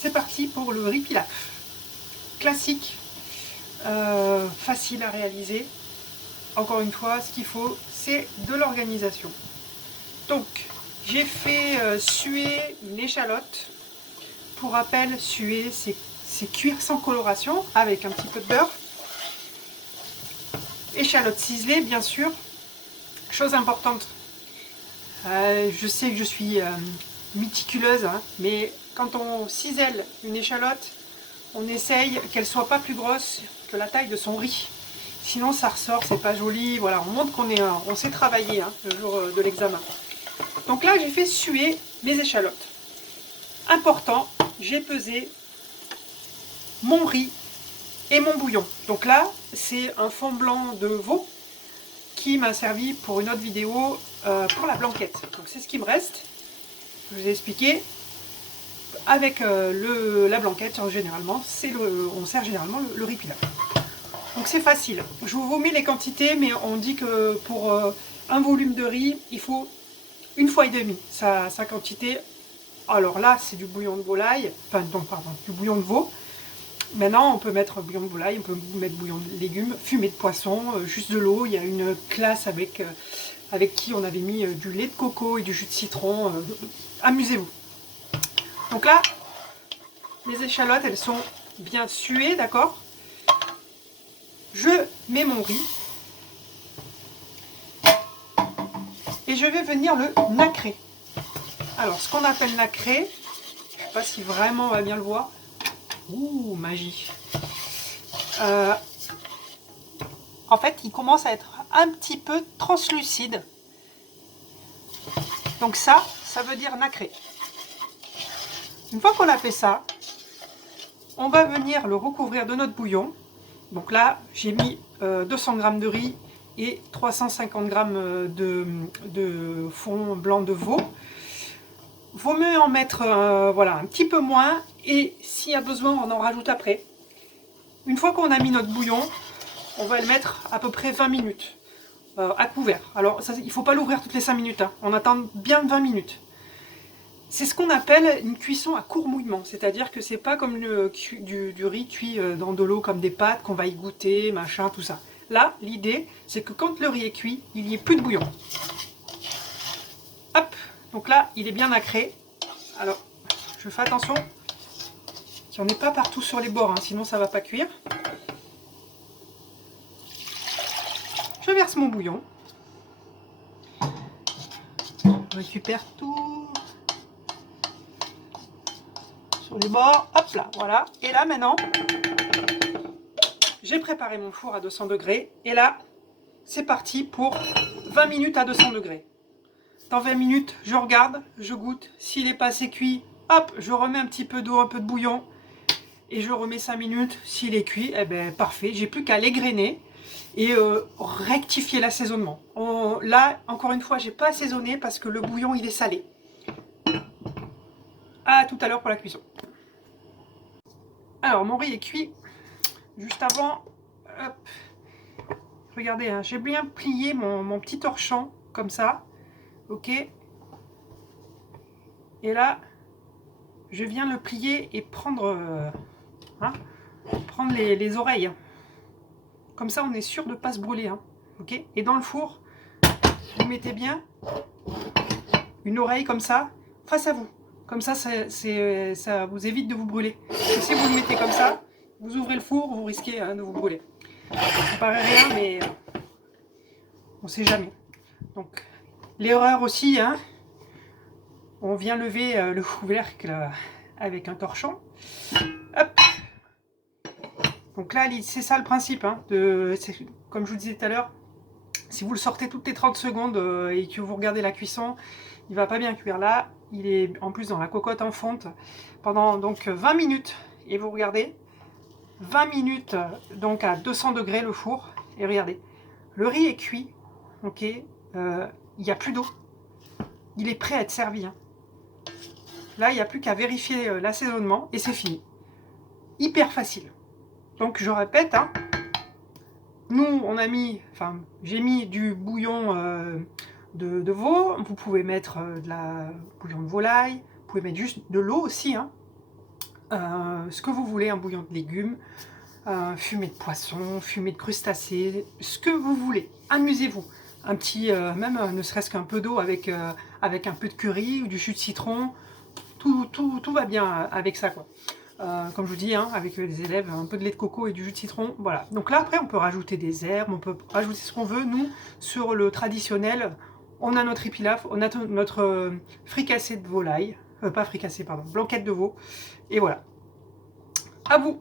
c'est parti pour le riz pilaf. Classique, facile à réaliser. Encore une fois, ce qu'il faut, c'est de l'organisation. Donc, j'ai fait suer une échalote. Pour rappel, suer, c'est cuire sans coloration, avec un petit peu de beurre. Échalote ciselée, bien sûr. Chose importante, je sais que je suis méticuleuse, hein, mais quand on cisèle une échalote, on essaye qu'elle soit pas plus grosse que la taille de son riz. Sinon ça ressort, c'est pas joli. Voilà, on montre on sait travailler hein, le jour de l'examen. Donc là, j'ai fait suer mes échalotes. Important, j'ai pesé mon riz et mon bouillon. Donc là, c'est un fond blanc de veau qui m'a servi pour une autre vidéo pour la blanquette. Donc c'est ce qui me reste. Je vous ai expliqué. Avec la blanquette, généralement, on sert généralement le riz pilaf. Donc c'est facile. Je vous mets les quantités, mais on dit que pour un volume de riz, il faut 1,5 fois sa quantité. Alors là, c'est du bouillon de volaille, enfin non, pardon, du bouillon de veau. Maintenant, on peut mettre bouillon de volaille, on peut mettre bouillon de légumes, fumée de poisson, juste de l'eau. Il y a une classe avec qui on avait mis du lait de coco et du jus de citron. Amusez-vous. Donc là, les échalotes, elles sont bien suées, d'accord? Je mets mon riz et je vais venir le nacrer. Alors, ce qu'on appelle nacrer, je ne sais pas si vraiment on va bien le voir. Ouh, magie. En fait, il commence à être un petit peu translucide. Donc ça veut dire nacré. Une fois qu'on a fait ça, on va venir le recouvrir de notre bouillon. Donc là, j'ai mis 200 g de riz et 350 g de fond blanc de veau. Vaut mieux en mettre voilà, un petit peu moins, et s'il y a besoin, on en rajoute après. Une fois qu'on a mis notre bouillon, on va le mettre à peu près 20 minutes à couvert. Alors, ça, il ne faut pas l'ouvrir toutes les 5 minutes, hein. On attend bien 20 minutes. C'est ce qu'on appelle une cuisson à court mouillement, c'est-à-dire que c'est pas comme du riz cuit dans de l'eau comme des pâtes qu'on va y goûter, machin, tout ça. Là, l'idée, c'est que quand le riz est cuit, il n'y ait plus de bouillon. Hop, donc là, il est bien nacré. Alors, je fais attention qu'il n'y en ait pas partout sur les bords, hein, sinon ça ne va pas cuire. Je verse mon bouillon. Je récupère tout sur les bords, hop là, voilà. Et là maintenant, j'ai préparé mon four à 200 degrés. Et là, c'est parti pour 20 minutes à 200 degrés. Dans 20 minutes, je regarde, je goûte. S'il n'est pas assez cuit, hop, je remets un petit peu d'eau, un peu de bouillon. Et je remets 5 minutes. S'il est cuit, eh ben parfait. J'ai plus qu'à l'égrainer et rectifier l'assaisonnement. Là, encore une fois, j'ai pas assaisonné parce que le bouillon, il est salé. À tout à l'heure pour la cuisson. Alors, mon riz est cuit. Juste avant, hop, regardez, hein, j'ai bien plié mon petit torchon, comme ça. Ok. Et là, je viens le plier et prendre, prendre les oreilles. Comme ça, on est sûr de ne pas se brûler. Hein. Ok. Et dans le four, vous mettez bien une oreille comme ça, face à vous. Comme ça, ça vous évite de vous brûler. Et si vous le mettez comme ça, vous ouvrez le four, vous risquez de vous brûler. Ça paraît rien, mais on ne sait jamais. Donc, l'erreur aussi, hein, on vient lever le couvercle avec un torchon. Hop. Donc là, c'est ça le principe. Hein, comme je vous disais tout à l'heure, si vous le sortez toutes les 30 secondes et que vous regardez la cuisson, il ne va pas bien cuire. Là, il est en plus dans la cocotte en fonte pendant donc 20 minutes. Et vous regardez, 20 minutes donc à 200 degrés le four. Et regardez, le riz est cuit. Ok, il n'y a plus d'eau. Il est prêt à être servi. Hein. Là, il n'y a plus qu'à vérifier l'assaisonnement et c'est fini. Hyper facile. Donc, je répète, hein, nous, on a mis, enfin, j'ai mis du bouillon de veau. Vous pouvez mettre de la bouillon de volaille. Vous pouvez mettre juste de l'eau aussi. Hein. ce que vous voulez, un bouillon de légumes, fumée de poisson, fumée de crustacés, ce que vous voulez. Amusez-vous. Un petit, même ne serait-ce qu'un peu d'eau avec un peu de curry ou du jus de citron. Tout va bien avec ça, quoi. Comme je vous dis, hein, avec les élèves, un peu de lait de coco et du jus de citron. Voilà. Donc là, après, on peut rajouter des herbes, on peut rajouter ce qu'on veut. Nous, sur le traditionnel, on a notre épilaf, on a notre fricassé de volaille. Pas fricassé, pardon, blanquette de veau. Et voilà. À vous!